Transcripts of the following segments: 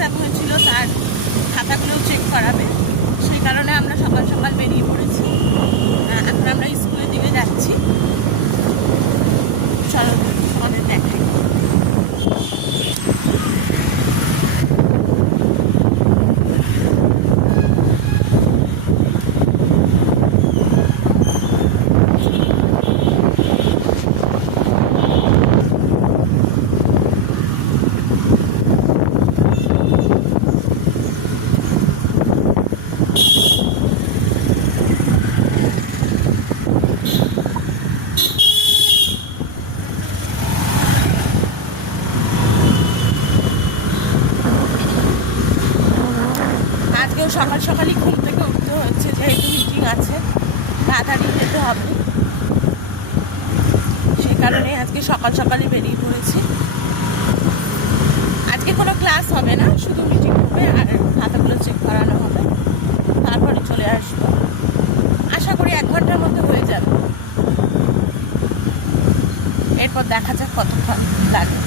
Exam হয়েছিল, তার খাতাগুলো check করাবে। সেই কারণে আমরা সকাল সকাল বেরিয়ে পড়েছি। এখন আমরা স্কুলের দিকে যাচ্ছি। চলো তোমাদের দেখাই। সকাল সকালই ঘুম থেকে উঠতে হচ্ছে, যেহেতু মিটিং আছে, তাড়াতাড়ি যেতে হবে। সেই কারণে আজকে সকাল সকালই বেরিয়ে পড়েছি। আজকে কোনো ক্লাস হবে না, শুধু মিটিং হবে আর খাতাগুলো চেক করানো হবে, তারপরে চলে আসবো। আশা করি 1 ঘন্টার মধ্যে হয়ে যাবে। এরপর দেখা যাক কতক্ষণ লাগে।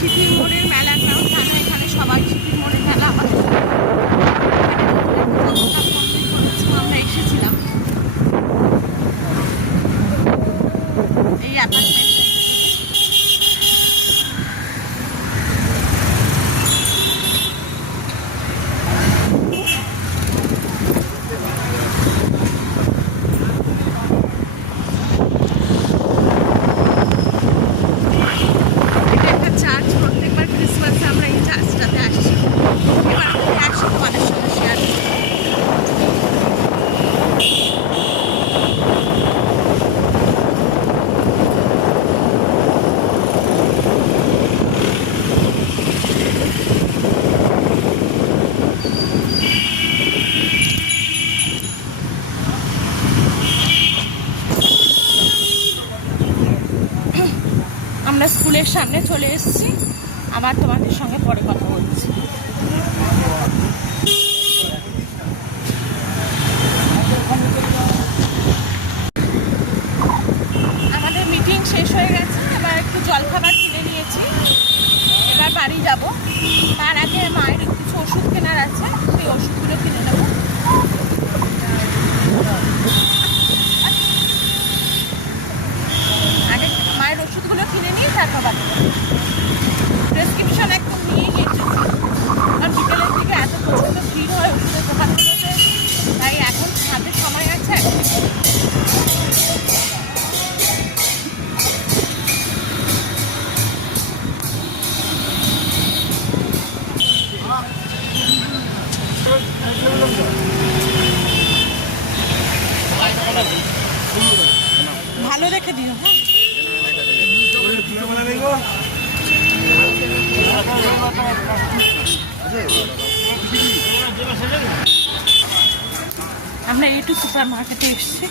শীতের মোড়ের মেলা গ্রাউন্ড, জানো এখানে সবাই শীতের মোড়ের মেলা আমাদের আমরা এসেছিলাম এই অ্যাপার্টমেন্ট। আমরা স্কুলের সামনে চলে এসেছি। আবার তোমাদের সঙ্গে পরে কথা বলছি। আমাদের মিটিং শেষ হয়ে গেছে, এবার একটু জলখাবার কিনে নিয়েছি, এবার বাড়ি যাব। তার আগে মায়ের কিছু ওষুধ কেনার আছে, সেই ওষুধগুলো কিনে নেব। আগে মায়ের ওষুধগুলো কিনে নিই, তারপর বাড়ি যাব। প্রেসক্রিপশন একদম নিয়ে গিয়েছি, আর বিকেলের দিকে এত প্রচণ্ড ভিড় হয় ওষুধের দোকানগুলোতে, তাই এখন হাতে সময় আছে। ভালো দেখে দিও। হ্যাঁ, আমরা একটু সুপার মার্কেটে এসেছি।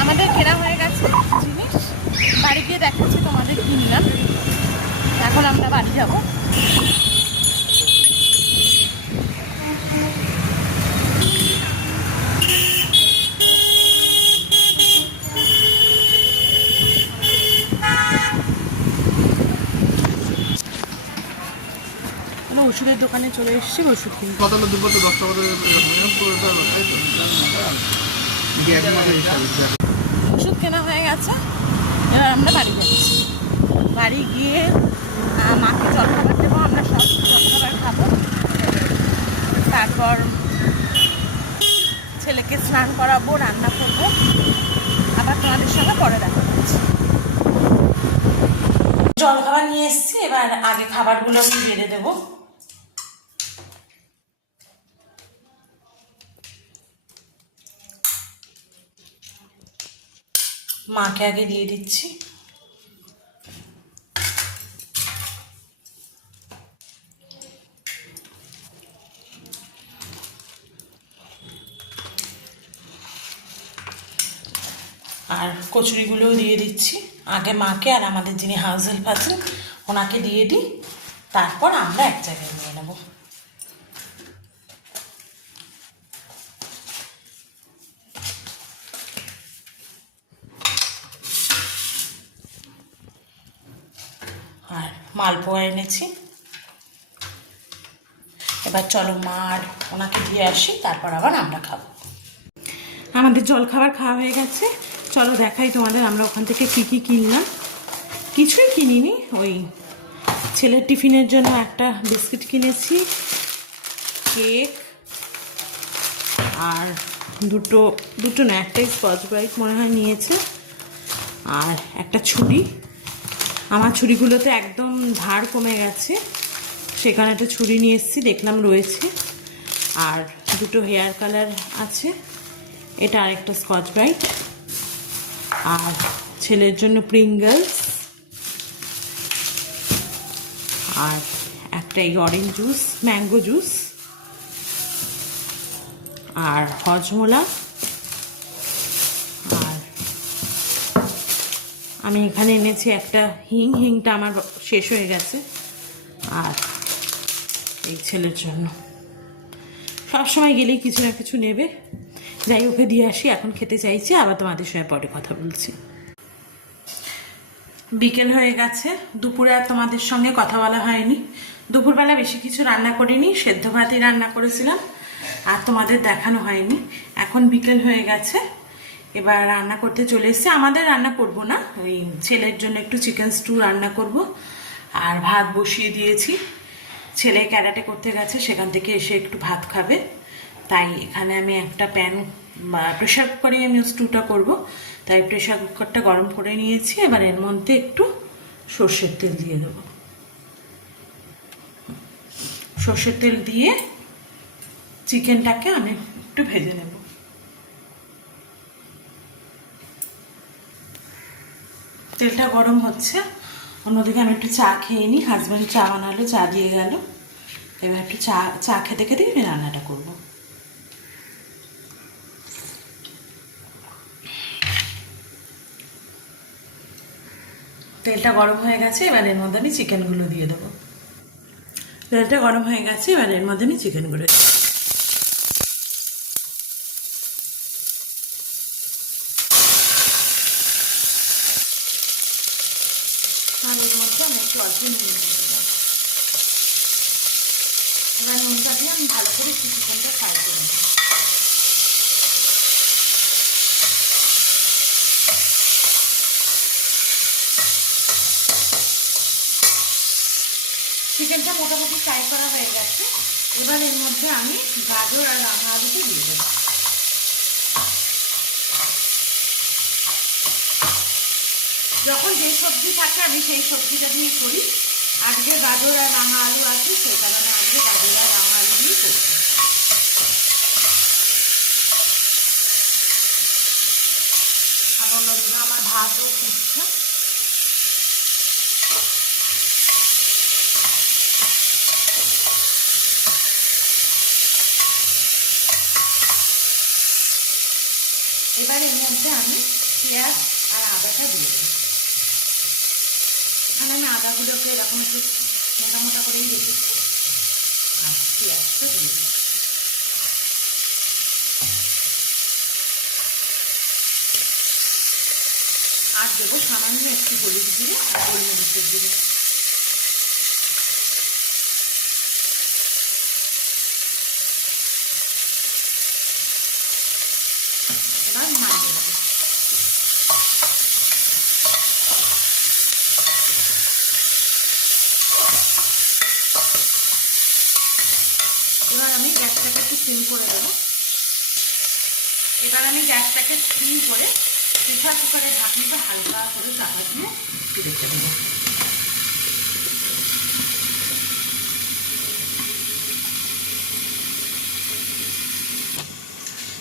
আমাদের কেনা হয়ে গেছে জিনিস, বাড়ি গিয়ে দেখাচ্ছি তোমাদের কিনলাম। এখন আমরা বাড়ি যাব। ওষুধের দোকানে চলে এসেছি ওষুধ কিনতে। ওষুধ কেনা হয়ে গেছে, এবার আমরা বাড়ি যাচ্ছি। বাড়ি গিয়ে মাকে জলখাবার দেবো, আমরা সব জলখাবার খাবো। তারপর ছেলেকে স্নান করাবো, রান্না করবো। আবার তোমাদের সঙ্গে পরে দেখা হচ্ছে। জলখাবার নিয়ে এসেছি, এবার আগে খাবারগুলো আমি বেড়ে দেবো। মাকে আগে দিয়ে দিচ্ছি। আর কচুরিগুলোও দিয়ে দিচ্ছি। আগে মাকে আর আমাদের যিনি হাউস হেল্প আছেন ওনাকে দিয়ে দিই, তারপর আমরা এক জায়গায় নিয়ে নেব। আর মালপোয়া এনেছি। এবার চলো মা আর ওনাকে দিয়ে আসি, তারপর আবার আমরা খাবো। আমাদের জলখাবার খাওয়া হয়ে গেছে, চলো দেখাই তোমাদের আমরা ওখান থেকে কি কি কিনলাম। কিছুই কিনিনি, ওই ছেলের টিফিনের জন্য একটা বিস্কিট কিনেছি, কেক আর দুটো না একটাই স্কচ ব্রাইট মনে হয় নিয়েছে, আর একটা ছুরি। আমার ছুরিগুলোতে একদম ধার কমে গেছে, সেখানে একটা ছুরি নিয়ে এসেছি, দেখলাম রয়েছে। আর দুটো হেয়ার কালার আছে, এটা আরেকটা স্কচ ব্রাইট। আর ছেলের জন্য প্রিঙ্গলস, আর একটা এই অরেঞ্জ জুস, ম্যাঙ্গো জুস, আর হজমোলা। আর আমি এখানে এনেছি একটা হিংটা আমার শেষ হয়ে গেছে। আর এই ছেলের জন্য সবসময় গেলেই কিছু না কিছু নেবে। যাই ওকে দিয়ে আসি, এখন খেতে চাইছি, আবার তোমাদের সঙ্গে পরে কথা বলছি। বিকেল হয়ে গেছে, দুপুরে আর তোমাদের সঙ্গে কথা বলা হয়নি। দুপুরবেলা বেশি কিছু রান্না করিনি, সেদ্ধ ভাতই রান্না করেছিলাম, আর তোমাদের দেখানো হয়নি। এখন বিকেল হয়ে গেছে, এবার রান্না করতে চলে এসেছি। আমাদের রান্না করব না, ওই ছেলের জন্য একটু চিকেন স্টু রান্না করব। আর ভাত বসিয়ে দিয়েছি, ছেলে ক্যারাটে করতে গেছে, সেখান থেকে এসে একটু ভাত খাবে, তাই এখানে আমি একটা প্রেশার কুকারে আমি স্টুটা করব, তাই প্রেশার কুকারটা গরম করে নিয়েছি। এবার এর মধ্যে একটু সর্ষের তেল দিয়ে দেবো। সর্ষের তেল দিয়ে চিকেনটাকে আমি একটু ভেজে নেব। তেলটা গরম হচ্ছে, অন্যদিকে আমি একটু চা খেয়ে নিই। হাজব্যান্ড চা বানালো, চা দিয়ে গেল। এবার একটু চা খেতে খেতে আমি রান্নাটা করব। তেলটা গরম হয়ে গেছে, এবার এর মধ্যে আমি চিকেনগুলো দিয়ে দেবো। তেলটা গরম হয়ে গেছে, এবার এর মধ্যে আমি চিকেনগুলো আর এর মধ্যে আমি একটু অল্প নুন দিয়ে দিলাম। এবার নুনটা দিয়ে আমি ভালো করে চিকেনটা ফ্রাই করে নেব। চিকেনটা মোটামুটি ফ্রাই করা হয়ে গেছে, এবার এর মধ্যে আমি গাজর আর রাঙা আলুটা দিয়ে দেবো। যখন যে সবজি থাকে আমি সেই সবজিটা দিয়ে করি। আজকে গাজর আর রাঙা আলু আছে, সেই কারণে আজকে গাজর আর রাঙা আলু দিয়ে করছি। আর অন্যদিকে আমার ভাতও ফুটছে। এবার এর মধ্যে আমি পেঁয়াজ আর আদাটা দিয়ে দিই। এখানে আমি আদাগুলোকে এরকম একটু মোটা মোটা করেই রেখেছি, আর পেঁয়াজটা দিয়ে দিই। আর দেবো সামান্য একটু হলুদ দিয়ে আর গোলমরিচের দিয়ে। এবার নাড়িয়ে দেবো। এবার আমি গ্যাসটাকে একটু সিম করে দেবো। এবার আমি গ্যাসটাকে সিম করে প্রেসার কুকারের ঢাকনিটা হালকা করে চাপা দিয়ে রেখে দেবো।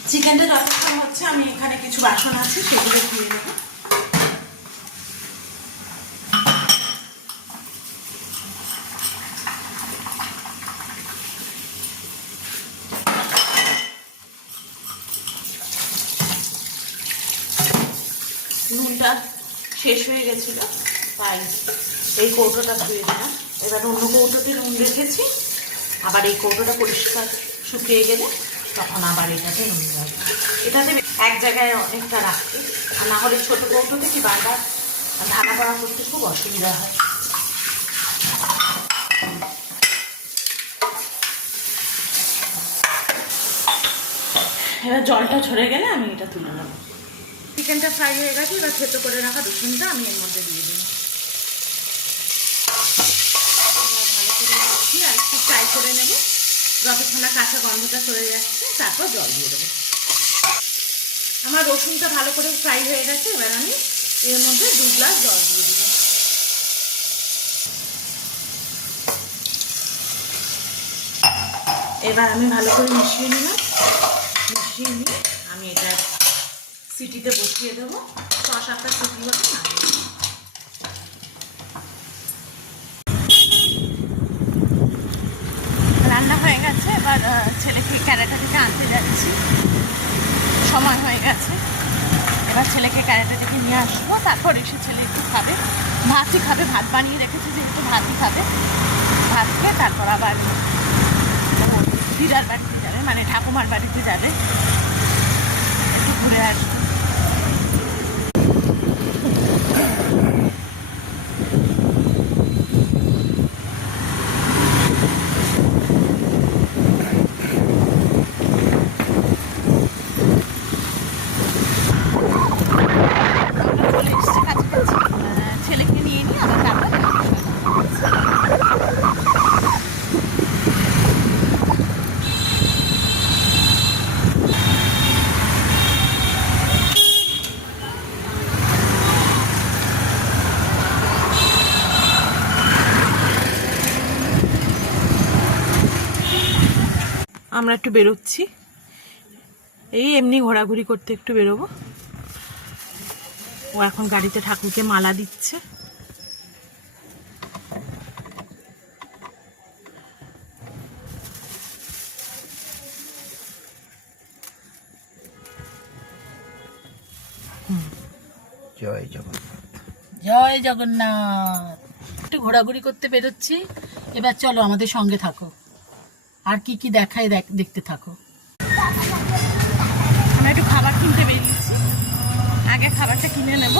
চিকেনটা যতক্ষণ হচ্ছে আমি এখানে কিছু বাসন আছে সেগুলো ধুয়ে নেব। শেষ হয়ে গেছিলো, তাই এই কৌটোটা ধুয়ে দিলাম। এবার অন্য কৌটোতে নুন রেখেছি, আবার এই কৌটোটা পরিষ্কার শুকিয়ে গেলে তখন আবার এটাতে নুন দেবো। এটাতে এক জায়গায় অনেকটা রাখতে, আর না হলে ছোটো কৌটোতে কি বারবার ঢাকা পড়া করতে খুব অসুবিধা হয়। এবার জলটা ঝরে গেলে আমি এটা তুলে নেবো। চিকেনটা ফ্রাই হয়ে গেছে, এবার থেতো করে রাখা রসুনটা আমি এর মধ্যে দিয়ে দিই। ভালো করে মিশিয়ে আর একটু ফ্রাই করে নেব, যতক্ষণ না কাঁচা গন্ধটা চলে যাচ্ছে তারপর জল দিয়ে দেবো। আমার রসুনটা ভালো করে ফ্রাই হয়ে গেছে, এবার আমি এর মধ্যে 2 গ্লাস জল দিয়ে দিব। এবার আমি ভালো করে মিশিয়ে নিলাম, মিশিয়ে নিয়ে আমি এটা সিটিতে বসিয়ে দেবো। 6-7টা সিটি হবে না। রান্না হয়ে গেছে, এবার ছেলেকে ক্যারেটা থেকে আনতে যাচ্ছি, সময় হয়ে গেছে। এবার ছেলেকে ক্যারেটা থেকে নিয়ে আসবো, তারপর এসে ছেলে একটু খাবে, ভাতই খাবে, ভাত বানিয়ে রেখেছি যেহেতু ভাতই খাবে। ভাত খেয়ে তারপর আবার দিদার বাড়িতে যাবে, মানে ঠাকুমার বাড়িতে যাবে, একটু ঘুরে আসবে। ছেলেকে নিয়ে নিয়ে আবার তারপর আমরা একটু বেরোচ্ছি, এই এমনি ঘোরাঘুরি করতে একটু বেরোবো। ও এখন গাড়িতে ঠাকুরকে মালা দিচ্ছে। জয় জগন্নাথ। জয় জগন্নাথ। একটু ঘোরাঘুরি করতে বেরোচ্ছি, এবার চলো আমাদের সঙ্গে থাকো, আর কি কি দেখায় দেখতে থাকো। আমরা একটু খাবার কিনতে বেরিয়েছি, আগে খাবারটা কিনে নেব।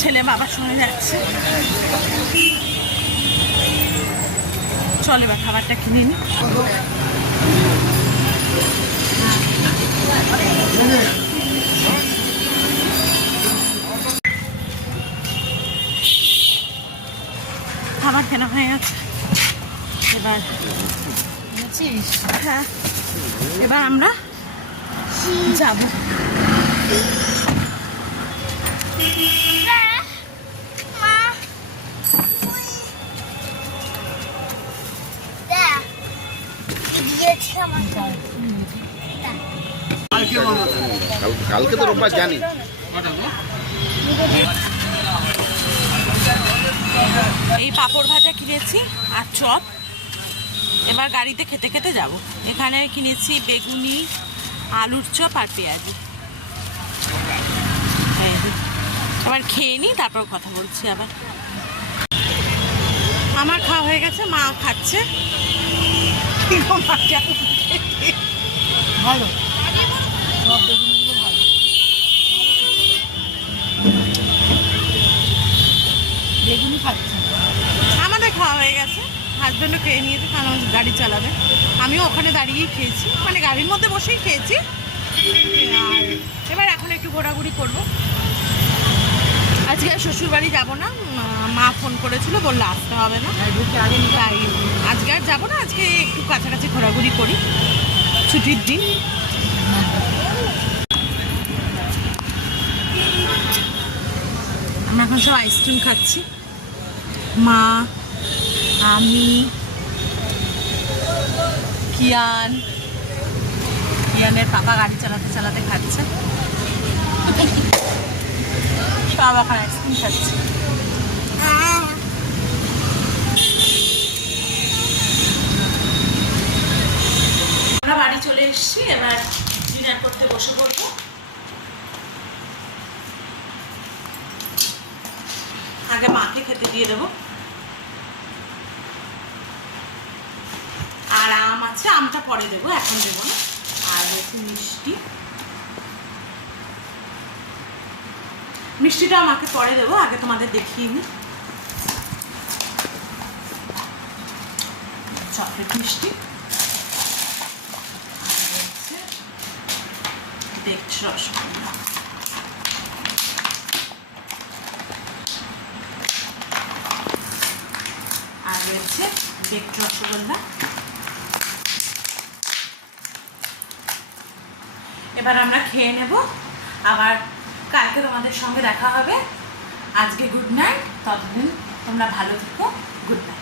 ছেলে বাবার সঙ্গে যাচ্ছে, চলে বা খাবারটা কিনে নি। খাবার কেনা হয়ে গেছে, এবার হ্যাঁ এবার আমরা যাবো। কালকে তো রোববার জানি। এই পাঁপড় ভাজা কিনেছি আর চপ, এবার গাড়িতে খেতে খেতে যাব। এখানে কিনেছি বেগুনি, আলুর চপ আর পেঁয়াজি। এবার খেয়ে নিই, তারপর কথা বলছি আবার। আমার খাওয়া হয়ে গেছে, মা খাচ্ছে। ভালো, সব বেগুনগুলো ভালো। বেগুনি খাচ্ছি। আমাদের খাওয়া হয়ে গেছে, হাজব্যান্ডও খেয়ে নিয়েছে, কারণ গাড়ি চালাবে। আমিও ওখানে দাঁড়িয়েই খেয়েছি, মানে গাড়ির মধ্যে বসেই খেয়েছি। আর এবার এখন একটু ঘোরাঘুরি করবো। আজকে আর শ্বশুরবাড়ি যাবো না, মা ফোন করেছিল, বললো আসতে হবে না, তাই আজকে আর যাবো না। আজকে একটু কাছাকাছি ঘোরাঘুরি করি, ছুটির দিন। আমরা এখন সব আইসক্রিম খাচ্ছি, মা, আমি, কিয়ানের পাপা গাড়ি চালাতে চালাতে খাচ্ছে, সব এখন আইসক্রিম খাচ্ছে। আমরা বাড়ি চলে এসেছি, এবার ডিনার করতে বসে পড়বো। আগে মাকে খেতে দিয়ে দেবো। আর আম আছে, আমটা পরে দেবো, এখন দেবো না। আর একটু মিষ্টি, মিষ্টিটা আমাকে পরে দেবো, আগে তোমাদের দেখিয়ে নিই। চকলেট মিষ্টি, দেখছ রসগোল্লা, আর রয়েছে বেকড রসগোল্লা। এবার আমরা খেয়ে নেব, আবার কালকে তোমাদের সঙ্গে দেখা হবে। আজকে গুড নাইট, ততদিন তোমরা ভালো থেকো, গুড নাইট।